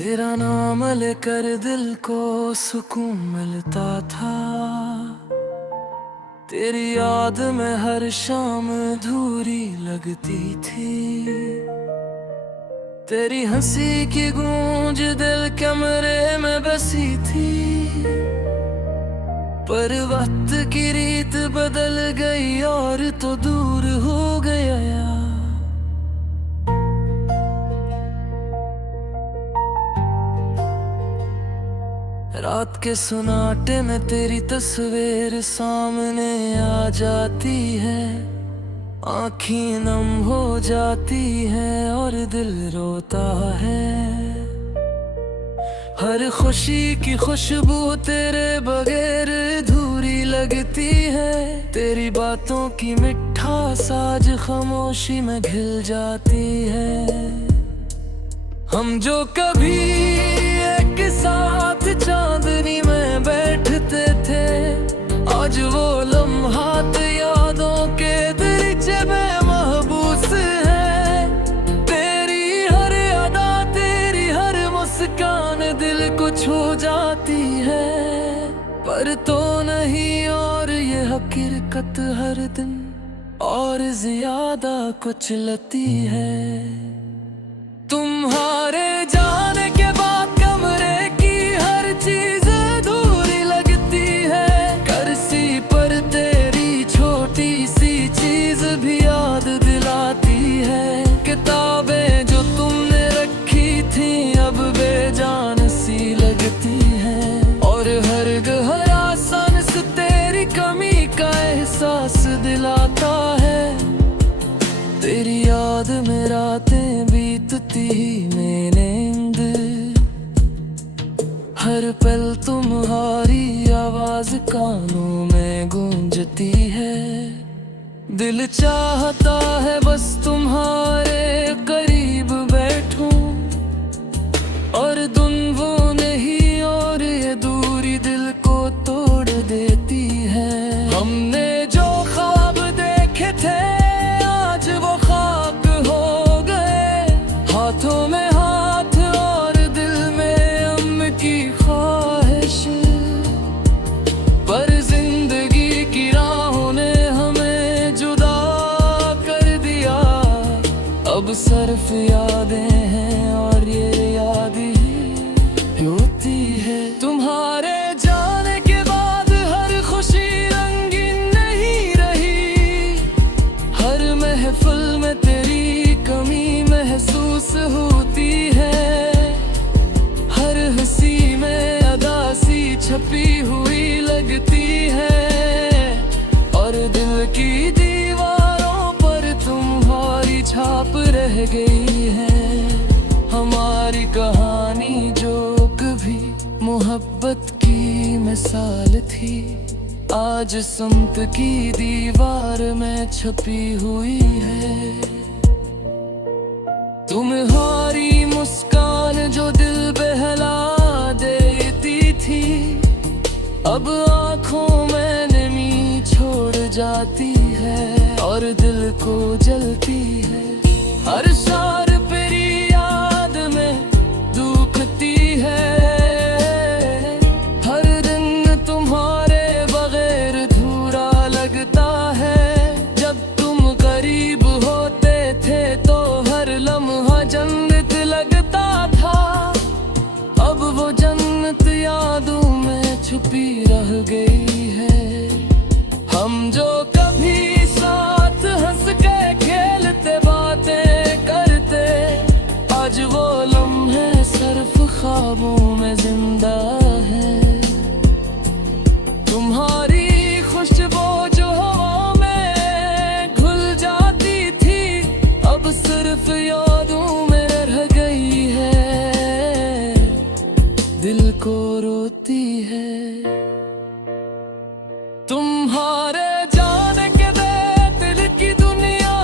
तेरा नाम लेकर दिल को सुकून मिलता था। तेरी याद में हर शाम अधूरी लगती थी। तेरी हंसी की गूंज दिल कमरे में बसी थी। पर वक्त की रीत बदल गई और तो दूर हो गया यार। रात के सुनाटे में तेरी तस्वीर सामने आ जाती है। आँखें नम हो जाती है और दिल रोता है। हर खुशी की खुशबू तेरे बगैर अधूरी लगती है। तेरी बातों की मिठास आज खामोशी में घिल जाती है। हम जो कभी एक साथ चांदनी में बैठते थे, आज वो लम्हात यादों के दरीचे में महबूस है। तेरी हर अदा तेरी हर मुस्कान दिल को छू जाती है। पर तो नहीं और ये हकीकत हर दिन और ज्यादा कुचलती है। तुम्हारे जाने के बाद कमरे की हर चीज अधूरी लगती है। कुर्सी पर तेरी छोटी सी चीज भी याद दिलाती है। किताबें जो तुमने रखी थी अब बेजान सी लगती है। और हर गहरा सांस तेरी कमी का एहसास दिलाता है। तेरी याद में रातें बीतती में नींद, हर पल तुम्हारी आवाज कानों में गूंजती है। दिल चाहता है बस तुम्हारे करीब बैठूं और तुम वो नहीं और ये दूरी दिल को तोड़ देती है। हमने जो ख्वाब देखे थे वो खाक हो गए। हाथों में हाथ और दिल में अम की ख्वाहिश। पर जिंदगी की राहों ने हमें जुदा कर दिया। अब सिर्फ यादें हैं और ये याद ही होती है। तुम्हारे जाने के बाद हर खुशी रंगीन नहीं रही। हर महफिल में तेरी कमी महसूस होती है। हर हंसी में अदासी छपी हुई लगती है। और दिल की दीवारों पर तुम्हारी छाप रह गई है। हमारी कहानी जो कभी मोहब्बत की मिसाल थी, आज संत की दीवार में छपी हुई है। तुम्हारी मुस्कान जो दिल बहला देती थी, अब आँखों में नमी छोड़ जाती है और दिल को जलती है। हर शार तेरी याद में दुखती है। हर दिन तुम्हारे बगैर अधूरा लगता है। जब तुम करीब होते थे तो हर लम्हा जन्नत लगता था। अब वो जन्नत यादों में छुपी रह गई है। हम जो कभी साथ हंस के खेलते बातें करते, आज वो लम्हे सिर्फ ख्वाबों में जिंदा है। तुम्हारी खुशबू जो हवा में घुल जाती थी, अब सिर्फ यादों में रह गई है। दिल को रोती है। तुम्हारे जाने के बाद दिल की दुनिया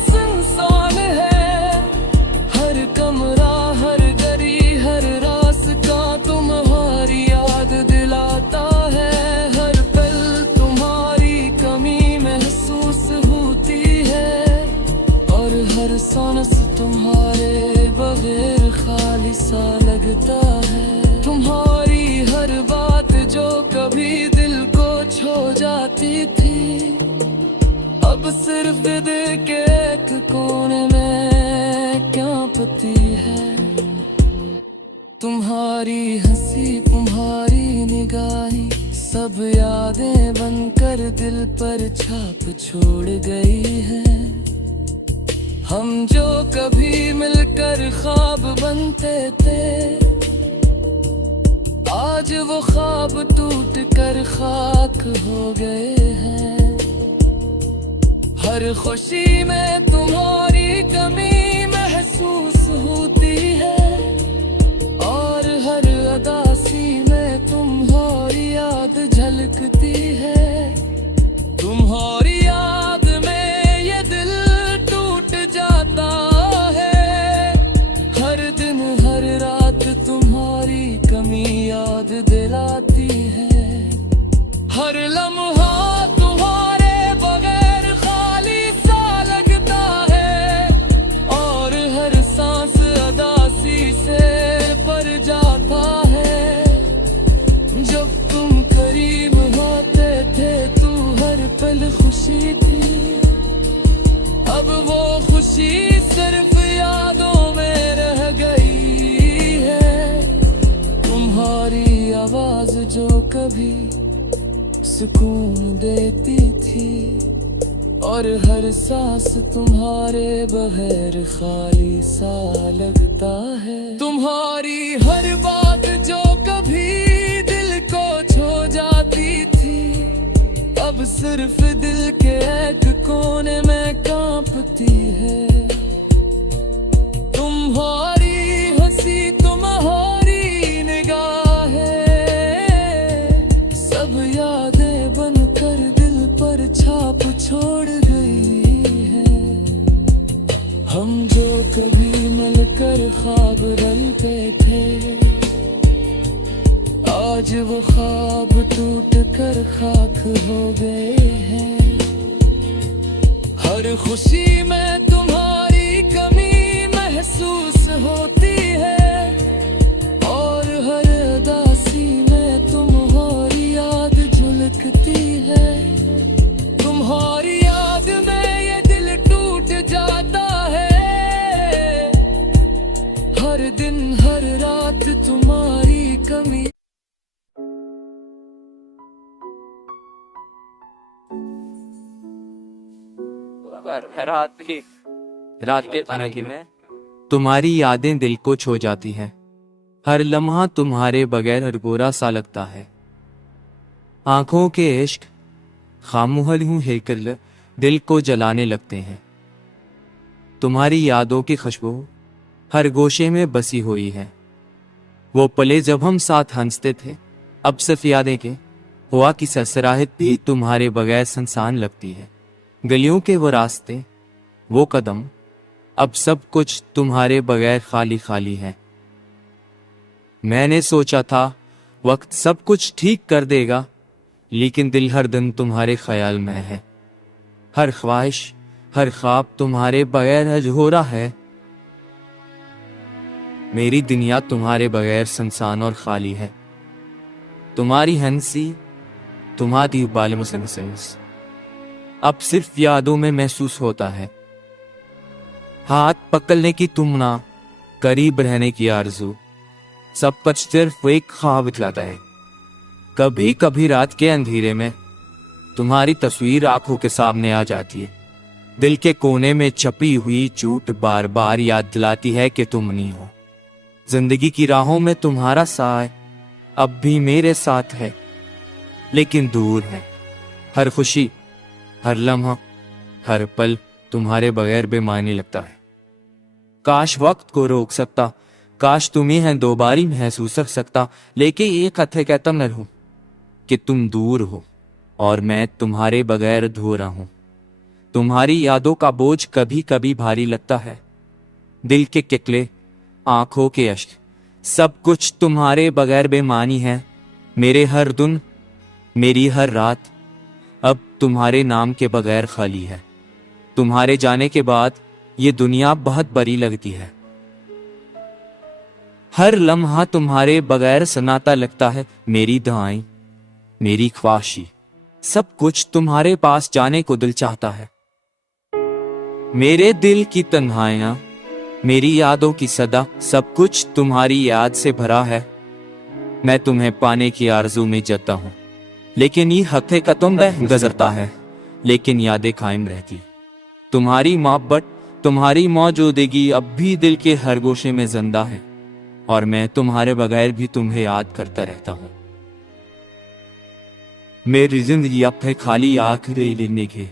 सुनसान है। हर कमरा हर गली हर रास्ता तुम्हारी याद दिलाता है। हर पल तुम्हारी कमी महसूस होती है। और हर सांस तुम्हारे बगैर खाली सा लगता सिर्फ दिल के एक कोने में कांपती है। तुम्हारी हंसी तुम्हारी निगाहें सब यादें बनकर दिल पर छाप छोड़ गई है। हम जो कभी मिलकर ख्वाब बनते थे, आज वो ख्वाब टूट कर खाक हो गए हैं। हर खुशी में तुम्हारी कमी महसूस होती है, और हर उदासी में तुम्हारी याद झलकती है। तुम्हारी याद में ये दिल टूट जाता है। हर दिन हर रात तुम्हारी कमी याद दिलाती है। हर लम्हा तुम्हारे बगैर खाली सा लगता है, और हर सांस उदासी से भर जाता है। जब तुम करीब होते थे तू हर पल खुशी थी, अब वो खुशी सिर्फ यादों में रह गई है। तुम्हारी आवाज जो कभी सुकून देती थी, और हर सांस तुम्हारे बगैर खाली सा लगता है। तुम्हारी हर बात जो कभी दिल को छू जाती थी, अब सिर्फ दिल के एक कोने में कांपती है। तुम्हारी हंसी तुम्हारी निगाहें सब यादें बनकर दिल पर छाप छोड़ गई है। हम जो कभी मिलकर ख्वाब बनते थे, आज वो ख्वाब टूट कर खाक हो गए हैं। हर खुशी में तुम्हारी कमी महसूस होती है, और हर उदासी में तुम्हारी याद झलकती है। तुम्हारी याद में ये दिल टूट जाता है। हर दिन हर रात तुम्हारी कमी रात के खाना की में तुम्हारी यादें दिल को छू जाती हैं। हर लम्हा तुम्हारे बगैर अधूरा सा लगता है। आंखों के इश्क खामोहल यूं हेकल दिल को जलाने लगते हैं। तुम्हारी यादों की खुशबू हर गोशे में बसी हुई है। वो पले जब हम साथ हंसते थे, अब सिर्फ यादें के हुआ की ससराहट भी तुम्हारे बगैर संसान लगती है। गलियों के वो रास्ते वो कदम अब सब कुछ तुम्हारे बगैर खाली खाली है। मैंने सोचा था वक्त सब कुछ ठीक कर देगा, लेकिन दिल हर दिन तुम्हारे ख्याल में है। हर ख्वाहिश हर ख्वाब तुम्हारे बगैर अधूरा है। मेरी दुनिया तुम्हारे बगैर सुनसान और खाली है। तुम्हारी हंसी तुम्हारी बाल मुसलसल अब सिर्फ यादों में महसूस होता है। हाथ पकड़ने की तुमना, करीब रहने की आरज़ू, सब कुछ सिर्फ एक ख्वाब दिखलाता है। कभी कभी रात के अंधेरे में तुम्हारी तस्वीर आंखों के सामने आ जाती है। दिल के कोने में छपी हुई चोट बार बार याद दिलाती है कि तुम नहीं हो। जिंदगी की राहों में तुम्हारा साय अब भी मेरे साथ है, लेकिन दूर है। हर खुशी हर लम्हा हर पल तुम्हारे बगैर बेमानी लगता है। काश वक्त को रोक सकता, काश तुम्हें है दोबारी महसूस कर सकता, लेकिन एक हथे कहता न रहूं कि तुम दूर हो और मैं तुम्हारे बगैर अधूरा हूं। तुम्हारी यादों का बोझ कभी कभी भारी लगता है। दिल के किकले, आंखों के अश्क, सब कुछ तुम्हारे बगैर बेमानी है। मेरे हर दिन मेरी हर रात अब तुम्हारे नाम के बगैर खाली है। तुम्हारे जाने के बाद ये दुनिया बहुत बड़ी लगती है। हर लम्हा तुम्हारे बगैर सन्नाटा लगता है। मेरी दुआएं, मेरी ख्वाहिशी, सब कुछ तुम्हारे पास जाने को दिल चाहता है। मेरे दिल की तन्हाइयां, मेरी यादों की सदा, सब कुछ तुम्हारी याद से भरा है। मैं तुम्हें पाने की आरज़ू में जता हूँ, लेकिन ये हकीकतों में गुजरता है, लेकिन यादें कायम रहती। तुम्हारी मोहब्बत, तुम्हारी मौजूदगी अब भी दिल के हर गोशे में जिंदा है, और मैं तुम्हारे बगैर भी तुम्हें याद करता रहता हूँ। मेरी जिंदगी अब है खाली आखिरी लेने के,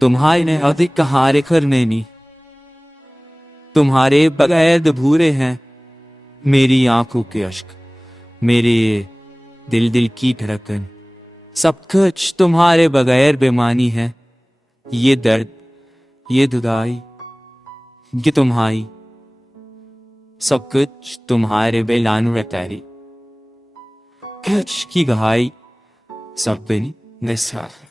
तुम्हारे अधिक कहारे करने नी। तुम्हारे बगैर अधूरे हैं मेरी आंखों के अश्क, मेरे दिल की धड़कन, सब कुछ तुम्हारे बगैर बेमानी है। ये दर्द, ये जुदाई, ये तुम्हारी, सब कुछ तुम्हारे बेलान रहतारी। कुछ की गहाई, सब बिन निसार।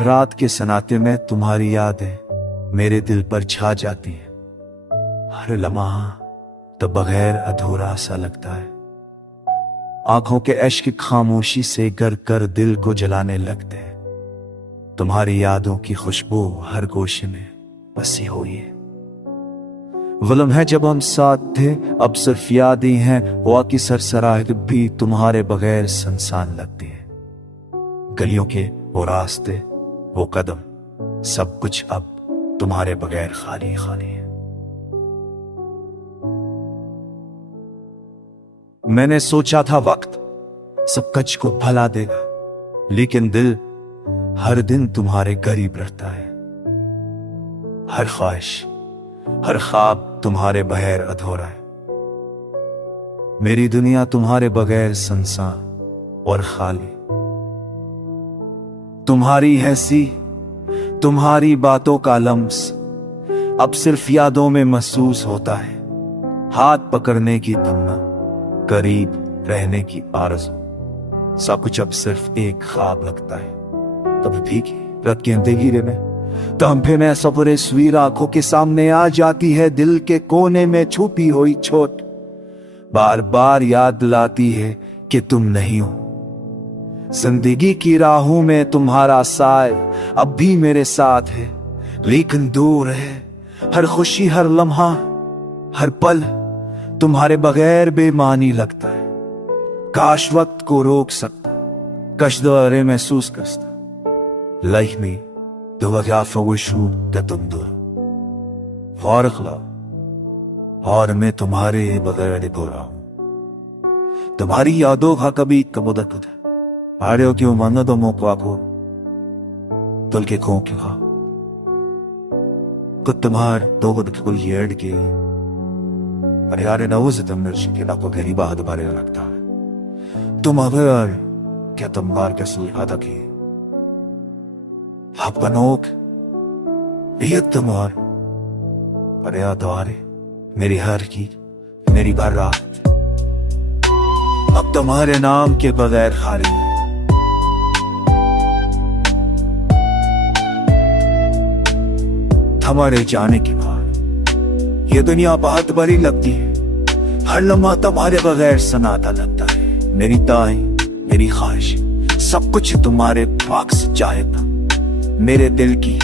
रात के सनाते में तुम्हारी यादें मेरे दिल पर छा जाती है। हर लम्हा तो बगैर अधूरा सा लगता है। आंखों के इश्क खामोशी से गर कर दिल को जलाने लगते हैं। तुम्हारी यादों की खुशबू हर गोशे में बसी हुई है। वो लम्हे जब हम साथ थे अब सिर्फ यादें हैं। वो की सरसराहट भी तुम्हारे बगैर सुनसान लगती है। गलियों के वो रास्ते, वो कदम, सब कुछ अब तुम्हारे बगैर खाली खाली है। मैंने सोचा था वक्त सब कुछ को भला देगा, लेकिन दिल हर दिन तुम्हारे करीब रहता है। हर ख्वाहिश, हर ख्वाब तुम्हारे बगैर अधूरा है। मेरी दुनिया तुम्हारे बगैर सुनसान और खाली। तुम्हारी हंसी, तुम्हारी बातों का लम्स अब सिर्फ यादों में महसूस होता है। हाथ पकड़ने की तमन्ना, करीब रहने की आरज़ू, सब कुछ अब सिर्फ एक ख्वाब लगता है। तब भी रात के अंधेरे में तम्फे में सफरे तस्वीर आंखों के सामने आ जाती है। दिल के कोने में छुपी हुई चोट बार बार याद दिलाती है कि तुम नहीं हो। जिंदगी की राहों में तुम्हारा साय अब भी मेरे साथ है, लेकिन दूर है। हर खुशी, हर लम्हा, हर पल तुम्हारे बगैर बेमानी लगता है। काश वक्त को रोक सकता, कश्दरे महसूस करता। Like me, du war verwischen der Dundur। फारखला और मैं तुम्हारे बगैर बोला हूं। तुम्हारी यादों का कभी कबूदत है। आड़ियों की उमंग तो मोको तुल के खो के खा कुछ तुम्हार दो को येड़ के अरे यार नवो से तुम नर्शी के लाको गरीब बात बारे लगता है। तुम अगर क्या तुम बार के सुलह था कि आप बनोक ये तुम्हार पर याद आरे मेरी हर की मेरी भर रात अब तुम्हारे नाम के बगैर खाली है। हमारे जाने के बाद ये दुनिया बहुत बड़ी लगती है। हर लम्हा तुम्हारे बगैर सनाता लगता है। मेरी ताई, मेरी ख्वाहिश, सब कुछ तुम्हारे पाक से चाहता। मेरे दिल की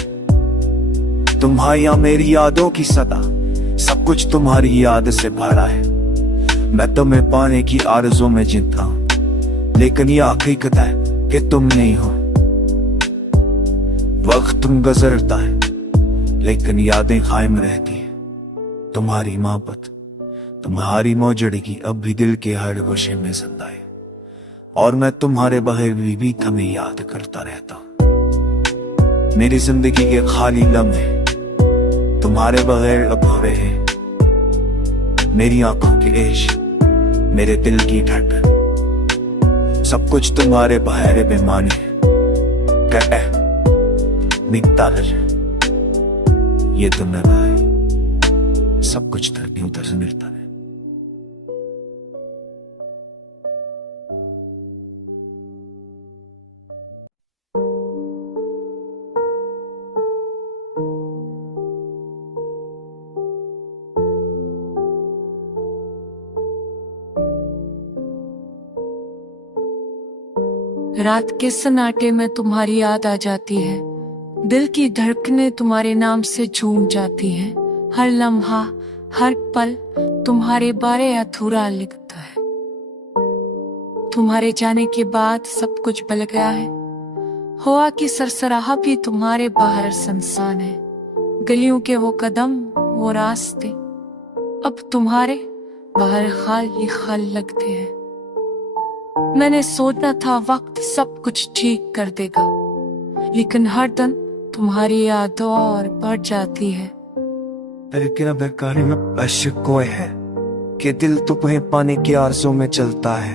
तुम्हारी मेरी यादों की सदा, सब कुछ तुम्हारी याद से भरा है। मैं तुम्हें पाने की आरज़ू में जीता हूं, लेकिन ये हकीकत है कि तुम नहीं हो। वक्त तुम गुजरता है, लेकिन यादें कायम रहती हैं। तुम्हारी मोहब्बत, तुम्हारी मौजूदगी अब भी दिल के हर गोशे में जिंदा है, और मैं तुम्हारे बगैर भी तुम्हें याद करता रहता हूं। मेरी जिंदगी के खाली लम्हे तुम्हारे बगैर अधूरे हैं। मेरी आंखों के इश्क, मेरे दिल की धड़कन, सब कुछ तुम्हारे बगैर बेमानी है। ये तुम न भाई, सब कुछ धरती उधर से मिलता है। रात के सन्नाटे में तुम्हारी याद आ जाती है, दिल की धड़कनें तुम्हारे नाम से झूम जाती हैं। हर लम्हा हर पल तुम्हारे बारे अधूरा लिखता है। तुम्हारे जाने के बाद सब कुछ बदल गया है। हवा की सरसराहट भी तुम्हारे बाहर सुनसान है। गलियों के वो कदम वो रास्ते अब तुम्हारे बाहर खाली खाली लगते हैं। मैंने सोचा था वक्त सब कुछ ठीक कर देगा, लेकिन हर दिन तुम्हारी यादों और बढ़ जाती है। लेकिन अब कहानी में अशक कोई है कि दिल तुम्हें पाने की आरज़ू में चलता है।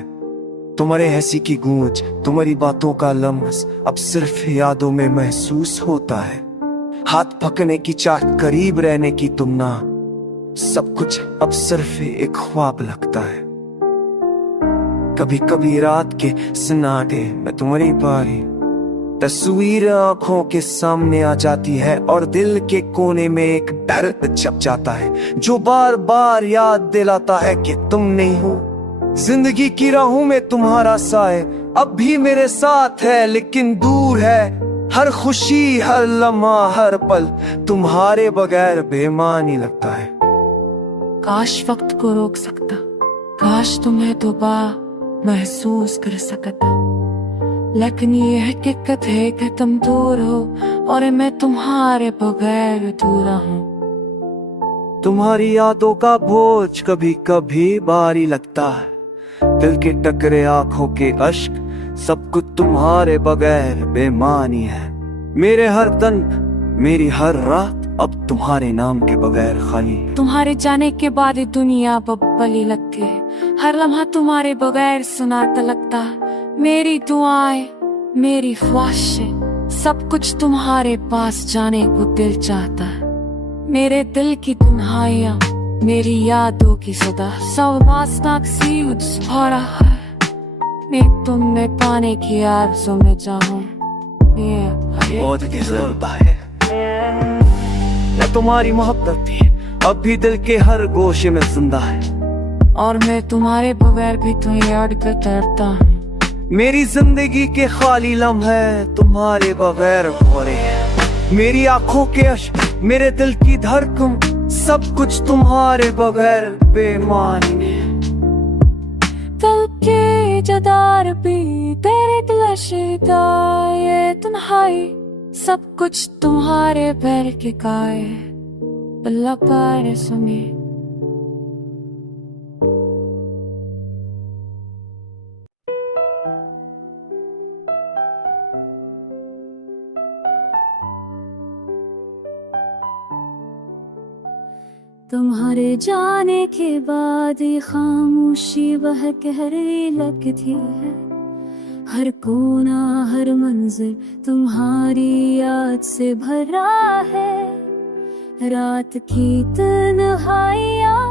तुम्हारे हंसी की गूंज, तुम्हारी बातों का लम्स अब सिर्फ यादों में महसूस होता है। हाथ पकड़ने की चाहत, करीब रहने की तुमना, सब कुछ अब सिर्फ एक ख्वाब लगता है। कभी कभी रात के सन्नाटे में तुम्हारी बारी तस्वीर आंखों के सामने आ जाती है और दिल के कोने में एक दर्द छप जाता है जो बार बार याद दिलाता है कि तुम नहीं हो। जिंदगी की राहों में तुम्हारा साए अब भी मेरे साथ है, लेकिन दूर है। हर खुशी हर लम्हा हर पल तुम्हारे बगैर बेमानी लगता है। काश वक्त को रोक सकता, काश तुम्हें दोबारा महसूस कर सकता, लेकिन ये हकीकत है कि तुम दूर हो और मैं तुम्हारे बगैर अधूरा हूँ। तुम्हारी यादों का बोझ कभी कभी भारी लगता है। दिल के टकरे आंखों के अश्क सब कुछ तुम्हारे बगैर बेमानी है। मेरे हर दिन मेरी हर रात अब तुम्हारे नाम के बगैर खाली। तुम्हारे जाने के बाद ये दुनिया बबली लगती है। हर लम्हा तुम्हारे बगैर सुनाता लगता है। मेरी दुआएं मेरी ख्वाहिशें सब कुछ तुम्हारे पास जाने को दिल चाहता है। मेरे दिल की तन्हाइयां मेरी यादों की सदा सब वासनाक सी भरा है। मैं तुम्हें पाने की आरज़ू में चाहूं। तुम्हारी मोहब्बत भी अब भी दिल के हर गोशे में जिंदा है, और मैं तुम्हारे बगैर भी तुम्हें याद करता रहता हूँ। मेरी जिंदगी के खाली लम्हे तुम्हारे बगैर भरे हैं। मेरी आंखों के अश्क मेरे दिल की धड़कन सब कुछ तुम्हारे बगैर बेमानी है। दिल के जदार भी तेरे दिलशिदा, ये तन्हाई सब कुछ तुम्हारे पैर के काए बल्ला पारे सुनी। तुम्हारे जाने के बाद ये खामोशी वह गहरी लगती है। हर कोना हर मंजिल तुम्हारी याद से भरा है। रात की तन्हाइयाँ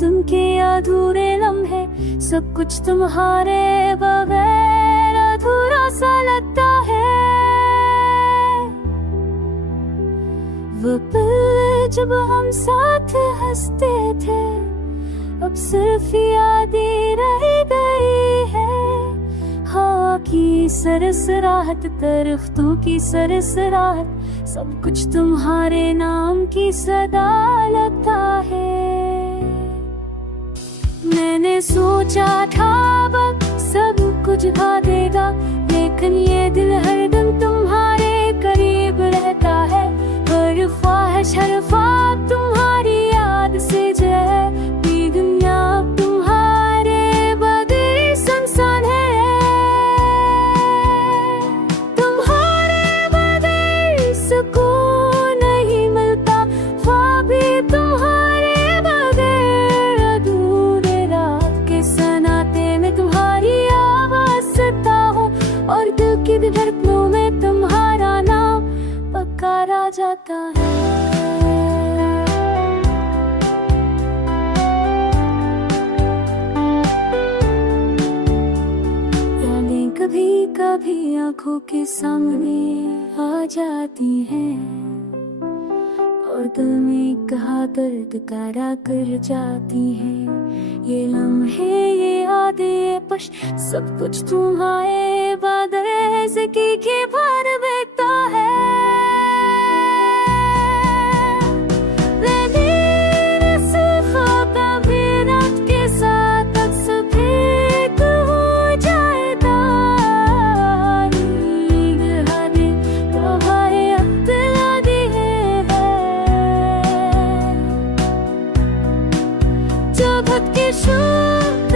तुमके अधूरे लम्हे सब कुछ तुम्हारे बगैर अधूरा सा लगता है। वो पल जब हम साथ हंसते थे अब सिर्फ याद ही रह गई है। हवा की सरसराहट दरख्तों की सरसराहट सब कुछ तुम्हारे नाम की सदा लगता है। मैंने सोचा था वक्त सब कुछ भा देगा, लेकिन ये दिल हर दिन तुम्हारे करीब रहता है। हर ख्वाहिश हर ख्वाब तुम्हारी याद से जय ये दुनिया तुम्हारे बगैर सुनसान है। तुम्हारे बगैर सुकून नहीं मिलता, ख्वाब भी तुम्हारे बगैर अधूरे। रात के सन्नाटे में तुम्हारी आवाज सुनता हूँ और दिल की धड़कनों में तुम्हारा नाम पुकारा जाता है। यादें कभी कभी आंखों के सामने आ जाती हैं और दिल में कहा दर्द कारा कर जाती हैं। ये लम्हे ये यादें ये पश सब कुछ तुम्हारे बादल ऐसे की भर बेता है। लेकिन सिर्फ कभी रात के साथ अक्सर भेद हो जाए तारीख हमें तुम्हारे अंत लगी है। जगत के शुद्ध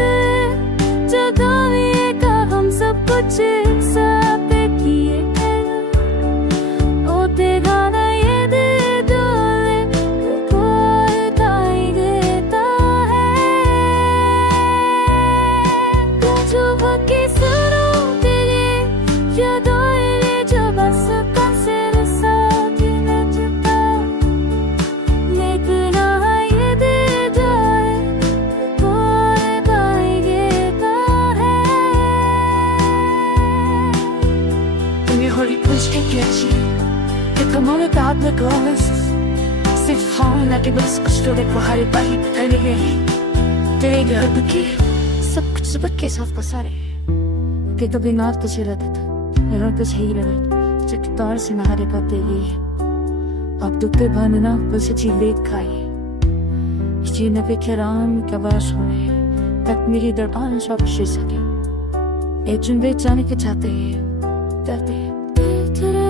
जगाए का हम सब कुछ एक साथ किए हैं। ओ तेरा ना ये दिल डोले कोई गाई देता है। जो बाकी सुनों तेरे यादों ये जो बस का सिर साथ नचता। लेकिन ये दिल डोले कोई गाई देता है। तुम्हें होली कुछ के कैची que como le parle gomes c'est franc la que bas que je te hare pahi tane तेरे घर की सब कुछ सब के साथ पसारे कि तो बिना तुझे रहता था मेरा तो सही रहता चित्तार से नहारे पाते ही अब दुख पे बनना बस चीले खाए जीने पे कराम का वास होने तक मेरी दरबार सब से सके एक जुन बेचाने के चाहते हैं तेरे